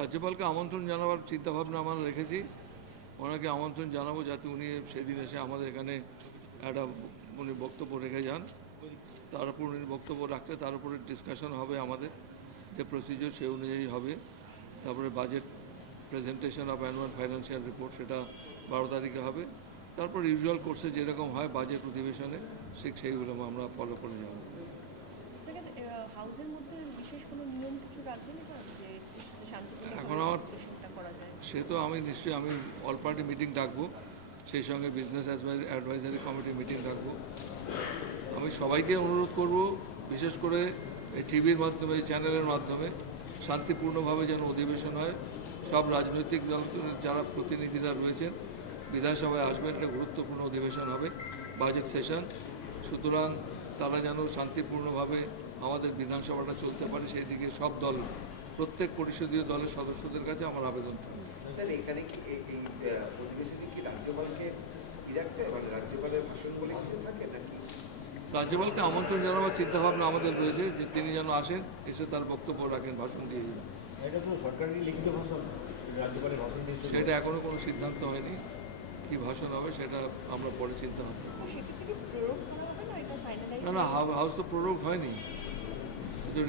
রাজ্যপালকে আমন্ত্রণ জানাবার চিন্তাভাবনা আমরা রেখেছি ওনাকে আমন্ত্রণ জানাবো যাতে উনি সেদিন এসে আমাদের এখানে একটা উনি বক্তব্য রেখে যান তার উপর উনি বক্তব্য রাখলে তার উপরে ডিসকাশন হবে আমাদের যে প্রসিজিওর সে অনুযায়ী হবে তারপরে budget presentation of annual financial report সেটা বারো তারিখে হবে তারপর ইউজুয়াল কোর্সে যেরকম হয় বাজেট অধিবেশনে ঠিক সেইগুলো আমরা ফলো করে যাব এখন আমার সে তো আমি নিশ্চয়ই আমি অল পার্টি মিটিং ডাকবো সেই সঙ্গে বিজনেস অ্যাডভাইজারি কমিটি মিটিং ডাকবো আমি সবাইকে অনুরোধ করব বিশেষ করে এই টিভির মাধ্যমে চ্যানেলের মাধ্যমে শান্তিপূর্ণভাবে যেন অধিবেশন হয় সব রাজনৈতিক দল যারা প্রতিনিধিরা রয়েছেন বিধানসভায় আসবেন এটা গুরুত্বপূর্ণ অধিবেশন হবে বাজেট সেশন সুতরাং তারা যেন শান্তিপূর্ণভাবে আমাদের বিধানসভাটা চলতে পারে সেই দিকে সব দল প্রত্যেক পরিষদীয় দলের সদস্যদের কাছে আমার আবেদন থাকবে মানে রাজ্যপালকে আমন্ত্রণ জানাবার চিন্তাভাবনা আমাদের রয়েছে যে তিনি যেন আসেন এসে তার বক্তব্য রাখেন ভাষণ দিয়ে যান সেটা এখনো কোনো সিদ্ধান্ত হয়নি কি ভাষণ হবে সেটা আমরা পরে চিন্তা ভাবনা না না হাউস তো প্রোডক্ট হয়নি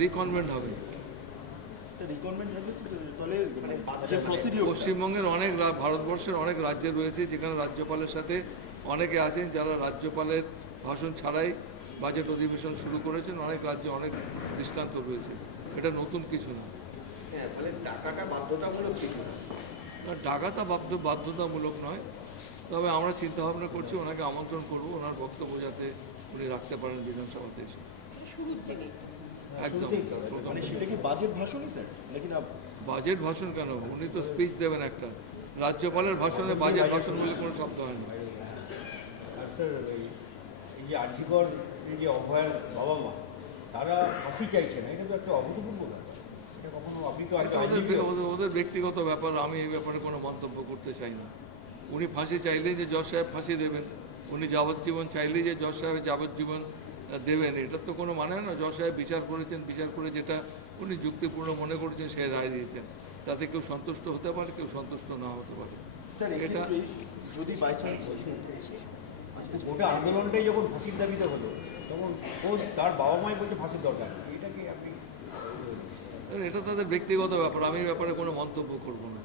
রিকনভেন্ট হবে মানে মানে পশ্চিমবঙ্গের অনেক ভারতবর্ষের অনেক রাজ্যে রয়েছে যেখানে রাজ্যপালের সাথে অনেকে আছেন যারা রাজ্যপালের ভাষণ ছাড়াই বাজেট অধিবেশন শুরু করেছেন অনেক রাজ্যে অনেক দৃষ্টান্ত রয়েছে এটা নতুন কিছু না হ্যাঁ, টাকাটা বাধ্যতামূলক নয় তবে আমরা চিন্তাভাবনা করছি ওনাকে আমন্ত্রণ করব ওনার বক্তব্য যাতে উনি রাখতে পারেন বিধানসভাতে এসে মানে সেটা কি বাজেট ভাষণই বাজেট ভাষণ কেন উনি তো স্পিচ দেবেন একটা রাজ্যপালের ভাষণে বাজেট ভাষণ বলে কোনো শব্দ হয় না বাবা মা তারা ফাঁসি এটা তো একটা ওদের ব্যক্তিগত ব্যাপার আমি এই ব্যাপারে কোনো মন্তব্য করতে চাই না উনি ফাঁসি চাইলেন যে জজ সাহেব ফাঁসি দেবেন উনি যাবজ্জীবন চাইলে যে জজ সাহেব যাবজ্জীবন দেবেন এটার তো কোনো মানে না জজ সাহেব বিচার করেছেন বিচার করে যেটা উনি যুক্তিপূর্ণ মনে করছেন সে রায় দিয়েছেন তাতে কেউ সন্তুষ্ট হতে পারে কেউ সন্তুষ্ট না হতে পারে এটা যদি আচ্ছা, এটা তাদের ব্যক্তিগত ব্যাপার আমি ব্যাপারে কোনো মন্তব্য করব না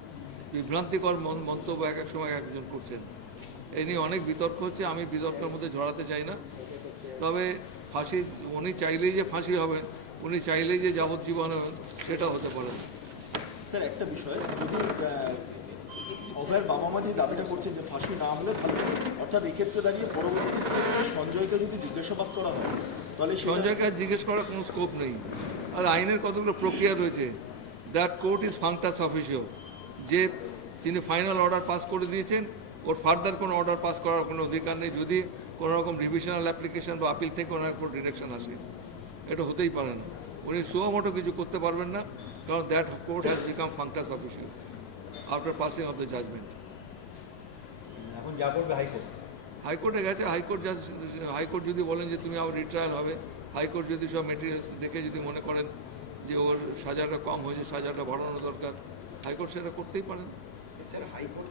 বিভ্রান্তিকর মন্তব্য এক এক সময় একজন করছেন এ নিয়ে অনেক বিতর্ক হচ্ছে আমি বিতর্কের মধ্যে ঝরাতে চাই না তবে ফাঁসি উনি চাইলেই যে ফাঁসি হবেন উনি চাইলেই যে যাবজ্জীবন হবেন সেটা হতে পারে স্যার একটা বিষয় যদি অভয়ের বাবা মা যে দাবিটা করছেন যে ফাঁসি না হলে ভালো অর্থাৎ এক্ষেত্রে দাঁড়িয়ে পরবর্তী সঞ্জয়কে যদি জিজ্ঞাসাবাদ করা হয় তাহলে সঞ্জয়কে আর জিজ্ঞেস করার কোনো স্কোপ নেই আর আইনের কতগুলো প্রক্রিয়া রয়েছে that court is functus officio যে তিনি ফাইনাল অর্ডার পাস করে দিয়েছেন ওর ফার্দার কোনো অর্ডার পাস করার কোনো অধিকার নেই যদি কোনো রকম রিভিশনাল অ্যাপ্লিকেশন বা আপিল থেকে ওনার কোনো ডিরেকশন আসে এটা হতেই পারে না উনি সুয়ামোটো কিছু করতে পারবেন না কারণ that court has become functus official after passing of the judgment এখন হাইকোর্ট হাইকোর্টে গেছে হাইকোর্ট জাজ হাইকোর্ট যদি বলেন যে তুমি আবার রিট্রায়াল হবে হাইকোর্ট যদি সব মেটেরিয়ালস দেখে যদি মনে করেন যে ওর সাজাটা কম হয়েছে সাজাটা বাড়ানো দরকার হাইকোর্ট সেটা করতেই পারেন স্যার হাইকোর্ট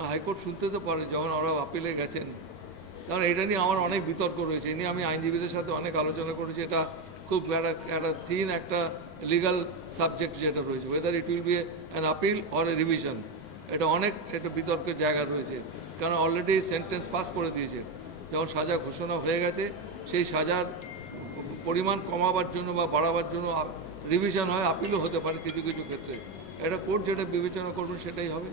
না হাইকোর্ট শুনতে তো পারে যখন ওরা আপিলে গেছেন কারণ এটা নিয়ে আমার অনেক বিতর্ক রয়েছে এ আমি আইনজীবীদের সাথে অনেক আলোচনা করেছি এটা খুব একটা একটা থিন একটা লিগাল সাবজেক্ট যেটা রয়েছে whether it will be an appeal or a revision এটা অনেক একটা বিতর্কের জায়গা রয়েছে কারণ অলরেডি সেন্টেন্স পাস করে দিয়েছে যখন সাজা ঘোষণা হয়ে গেছে সেই সাজার পরিমাণ কমাবার জন্য বা বাড়াবার জন্য রিভিশন হয় আপিলও হতে পারে কিছু কিছু ক্ষেত্রে এটা কোর্ট যেটা বিবেচনা করবেন সেটাই হবে